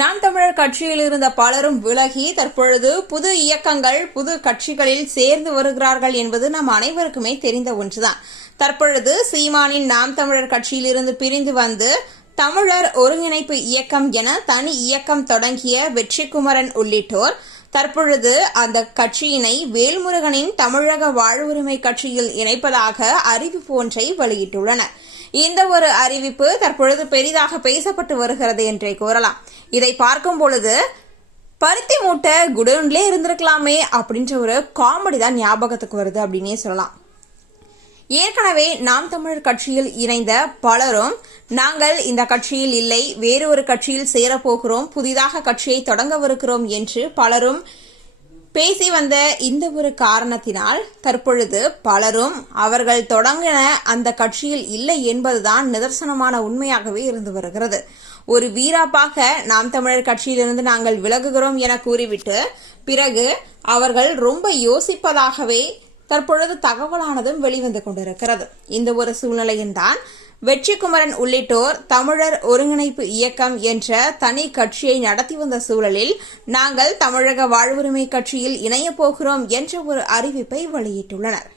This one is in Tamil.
நாம் தமிழர் கட்சியில் இருந்த பலரும் விலகி தற்பொழுது புது இயக்கங்கள் புது கட்சிகளில் சேர்ந்து வருகிறார்கள் என்பது நம் அனைவருக்குமே தெரிந்த ஒன்றுதான். தற்பொழுது சீமானின் நாம் தமிழர் கட்சியிலிருந்து பிரிந்து வந்து தமிழர் ஒருங்கிணைப்பு இயக்கம் என தனி இயக்கம் தொடங்கிய வெற்றிக்குமரன் உள்ளிட்டோர் தற்பொழுது அந்த கட்சியினை வேல்முருகனின் தமிழக வாழ்வுரிமை கட்சியில் இணைப்பதாக அறிவிப்பு ஒன்றை வெளியிட்டுள்ளனர். இந்த ஒரு அறிவிப்பு தற்பொழுது பெரிதாக பேசப்பட்டு வருகிறது என்றே கூறலாம். இதை பார்க்கும் பொழுது பருத்தி மூட்டை குடோன்லேயே இருந்திருக்கலாமே அப்படின்ற ஒரு காமெடி தான் ஞாபகத்துக்கு வருது அப்படின்னே சொல்லலாம். ஏற்கனவே நாம் தமிழர் கட்சியில் இணைந்த பலரும் நாங்கள் இந்த கட்சியில் இல்லை வேறு ஒரு கட்சியில் சேரப்போகிறோம் புதிதாக கட்சியை தொடங்கவிருக்கிறோம் என்று பலரும் பேசி வந்த இந்த ஒரு காரணத்தினால் தற்பொழுது பலரும் அவர்கள் தொடங்கின அந்த கட்சியில் இல்லை என்பதுதான் நிதர்சனமான உண்மையாகவே இருந்து வருகிறது. ஒரு வீராப்பாக நாம் தமிழர் கட்சியிலிருந்து நாங்கள் விலகுகிறோம் என கூறிவிட்டு பிறகு அவர்கள் ரொம்ப யோசிப்பதாகவே தற்பொழுது தகவலானதும் வெளிவந்து கொண்டிருக்கிறது. இந்த ஒரு சூழ்நிலையில்தான் வெற்றிக்குமரன் உள்ளிட்டோர் தமிழர் ஒருங்கிணைப்பு இயக்கம் என்ற தனி கட்சியை நடத்தி வந்த சூழலில் நாங்கள் தமிழக வாழ்வுரிமை கட்சியில் இணையப் போகிறோம் என்ற ஒரு அறிவிப்பை வெளியிட்டுள்ளனர்.